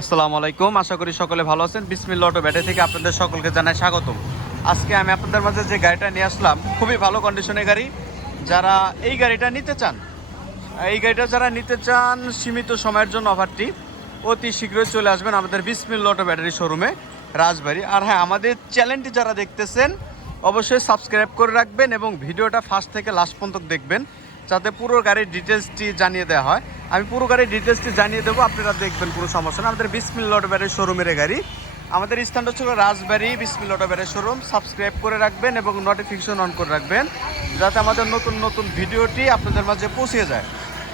আসসালামু আলাইকুম, আশা করি সকলে ভালো আছেন। বিসমিল্লাহ অটো ব্যাটারি থেকে আপনাদের সকলকে জানাই স্বাগতম। আজকে আমি আপনাদের মাঝে যে গাড়িটা নিয়ে আসলাম, খুবই ভালো কন্ডিশনের গাড়ি। যারা এই গাড়িটা নিতে চান, সীমিত সময়ের জন্য অফারটি অতি শীঘ্রই চলে আসবেন আমাদের বিসমিল্লাহ অটো ব্যাটারি শোরুমে রাজবাড়ী। আর হ্যাঁ, আমাদের চ্যানেলটি যারা দেখতেছেন অবশ্যই সাবস্ক্রাইব করে রাখবেন এবং ভিডিওটা ফার্স্ট থেকে লাস্ট পর্যন্ত দেখবেন, যাতে পুরো গাড়ির ডিটেলসটি জানিয়ে দেওয়া হয়। আমি পুরো গাড়ির ডিটেলসটি জানিয়ে দেবো, আপনারা দেখবেন, কোনো সমস্যা না। আমাদের বিসমিল্লাহ অটো ব্যাটারি শোরুমের গাড়ি, আমাদের স্থানটা ছিল রাজবাড়ী বিসমিল্লাহ অটো ব্যাটারি শোরুম। সাবস্ক্রাইব করে রাখবেন এবং নোটিফিকেশন অন করে রাখবেন, যাতে আমাদের নতুন নতুন ভিডিওটি আপনাদের মাঝে পৌঁছে যায়।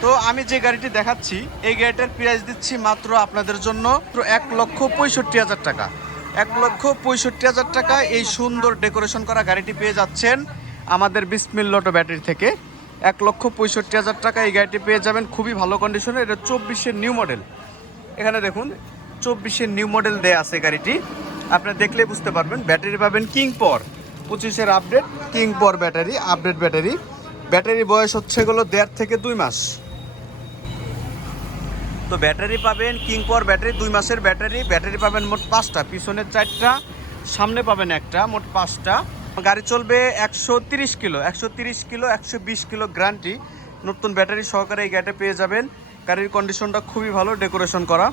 তো আমি যে গাড়িটি দেখাচ্ছি, এই গাড়িটার প্রাইস দিচ্ছি মাত্র আপনাদের জন্য 1,65,000 টাকা। 1,65,000 টাকা এই সুন্দর ডেকোরেশন করা গাড়িটি পেয়ে যাচ্ছেন আমাদের বিসমিল্লাহ অটো ব্যাটারি থেকে। 1,65,000 টাকা এই গাড়িটি পেয়ে যাবেন, খুবই ভালো কন্ডিশনে। এটা 24-এর নিউ মডেল। এখানে দেখুন 24-এর নিউ মডেল দেয়া আছে গাড়িটি, আপনারা দেখলেই বুঝতে পারবেন। ব্যাটারি পাবেন কিং পাওয়ার 25-এর update king power battery, update battery. Battery বয়স হচ্ছে গেলো 1.5 থেকে 2 মাস। তো ব্যাটারি পাবেন কিং পাওয়ার ব্যাটারি, 2 মাসের ব্যাটারি। ব্যাটারি পাবেন মোট 5টা, পিছনে 4টা, সামনে পাবেন একটা, মোট 5টা। গাড়ি চলবে 130 কিলো, 120 কিলো গ্যারান্টি। নতুন ব্যাটারি সহকারে এই গাড়িটা পেয়ে যাবেন। গাড়ির কন্ডিশনটা খুবই ভালো, ডেকোরেশন করা।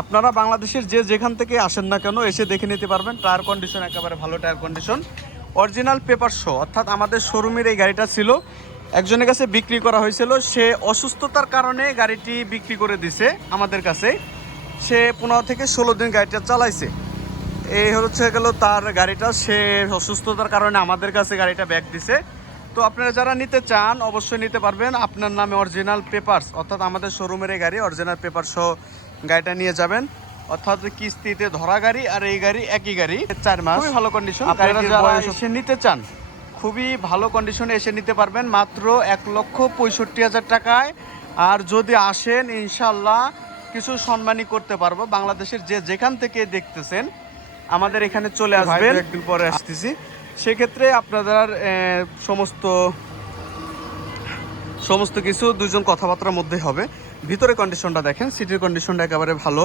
আপনারা বাংলাদেশের যেখান থেকে আসেন না কেন এসে দেখে নিতে পারবেন। টায়ার কন্ডিশন একেবারে ভালো, tyre condition original paper show. অর্থাৎ আমাদের শোরুমের এই গাড়িটা ছিল, একজনের কাছে বিক্রি করা হয়েছিল। সে অসুস্থতার কারণে গাড়িটি বিক্রি করে দিছে আমাদের কাছে। সে 15 থেকে 16 দিন গাড়িটা চালাইছে। এই হচ্ছে গেল তার গাড়িটা, সে অসুস্থতার কারণে আমাদের কাছে গাড়িটা ব্যাক দিছে। তো আপনারা যারা নিতে চান অবশ্যই নিতে পারবেন। আপনার নামে অরিজিনাল পেপারস, অর্থাৎ আমাদের শোরুমের এই গাড়ি অরিজিনাল পেপার সহ গাড়িটা নিয়ে যাবেন। অর্থাৎ কিস্তিতে ধরা গাড়ি আর এই গাড়ি একই গাড়ি, 4 মাস, খুবই ভালো কন্ডিশন। আপনারা যারা এসে নিতে চান খুবই ভালো কন্ডিশনে এসে নিতে পারবেন মাত্র 1,65,000 টাকায়। আর যদি আসেন ইনশাল্লাহ কিছু সম্মানই করতে পারবো। বাংলাদেশের যেখান থেকে দেখতেছেন আমাদের এখানে চলে আসবেন, একদিন পরে আসতেছি। সেক্ষেত্রে আপনাদের সমস্ত কিছু দুজন কথাবার্তার মধ্যে হবে। ভিতরে কন্ডিশনটা দেখেন, সিটের কন্ডিশনটা একেবারে ভালো।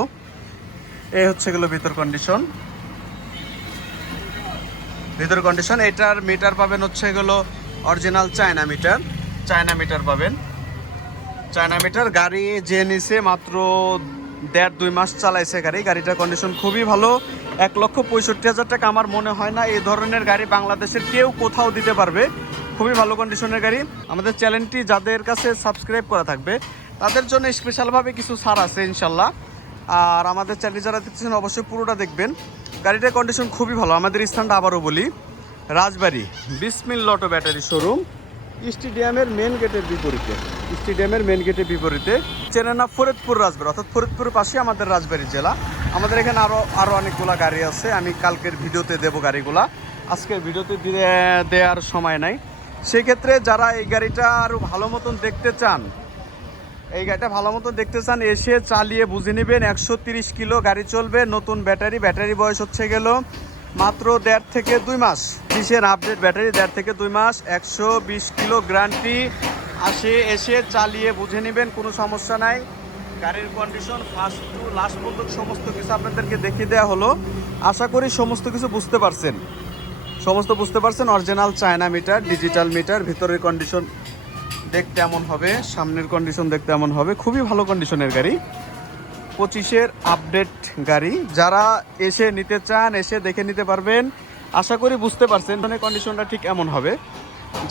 এই হচ্ছে গেলো ভিতর কন্ডিশন, ভিতর কন্ডিশন। এটার মিটার পাবেন হচ্ছে গেলো অরিজিনাল চায়না মিটার পাবেন, চায়না মিটার। গাড়ি যে নিছে মাত্র 1.5-2 মাস চালাইছে গাড়িটার কন্ডিশন খুবই ভালো। 1,65,000 টাকা আমার মনে হয় না এই ধরনের গাড়ি বাংলাদেশের কেউ কোথাও দিতে পারবে। খুবই ভালো কন্ডিশনের গাড়ি। আমাদের চ্যানেলটি যাদের কাছে সাবস্ক্রাইব করা থাকবে তাদের জন্য স্পেশালভাবে কিছু ছাড় আছে ইনশাল্লাহ। আর আমাদের চ্যানেল যারা দেখতেছেন অবশ্যই পুরোটা দেখবেন। গাড়িটার কন্ডিশন খুবই ভালো। আমাদের স্থানটা আবারও বলি, রাজবাড়ী বিসমিল্লাহ অটো ব্যাটারি শোরুম, স্টেডিয়ামের মেন গেটের বিপরীতে। চেনেন না ফরিদপুর রাজবাড়ী, অর্থাৎ ফরিদপুরের পাশে আমাদের রাজবাড়ী জেলা। আমাদের এখানে আরও অনেকগুলো গাড়ি আছে, আমি কালকের ভিডিওতে দেবো গাড়িগুলা, আজকের ভিডিওতে দেওয়ার সময় নাই। সেক্ষেত্রে যারা এই গাড়িটা আরও ভালো মতন দেখতে চান, এসে চালিয়ে বুঝে নেবেন। 130 কিলো গাড়ি চলবে, নতুন ব্যাটারি বয়স হচ্ছে গেল মাত্র 1.5 থেকে 2 মাস। 20-এর আপডেট ব্যাটারি, 1.5 থেকে 2 মাস, 120 কিলো গ্যারান্টি। এসে চালিয়ে বুঝে নেবেন, কোনো সমস্যা নাই। গাড়ির কন্ডিশন ফার্স্ট টু লাস্ট পর্যন্ত সমস্ত কিছু আপনাদেরকে দেখিয়ে দেওয়া হলো। আশা করি সমস্ত কিছু বুঝতে পারছেন। Original China metre, digital meter. ভিতরের কন্ডিশন দেখতে এমন হবে, সামনের কন্ডিশন দেখতে এমন হবে। খুবই ভালো কন্ডিশনের গাড়ি, 25-এর আপডেট গাড়ি। যারা এসে নিতে চান এসে দেখে নিতে পারবেন। আশা করি বুঝতে পারছেন কন্ডিশনটা ঠিক এমন হবে।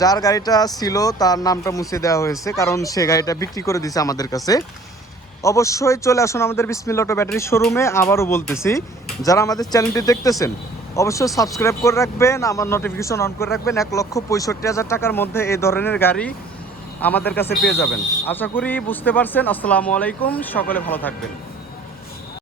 যার গাড়িটা ছিল তার নামটা মুছে দেওয়া হয়েছে, কারণ সে গাড়িটা বিক্রি করে দিয়েছে আমাদের কাছে। অবশ্যই চলে আসুন আমাদের বিসমিল্লাহ অটো ব্যাটারি শোরুমে। আবারও বলতেছি, যারা আমাদের চ্যানেলটি দেখতেছেন অবশ্যই সাবস্ক্রাইব করে রাখবেন, আমার নোটিফিকেশন অন করে রাখবেন। 1,65,000 টাকার মধ্যে এই ধরনের গাড়ি আমাদের কাছে পেয়ে যাবেন। আশা করি বুঝতে পারছেন। আসসালামু আলাইকুম, সকলে ভালো থাকবেন।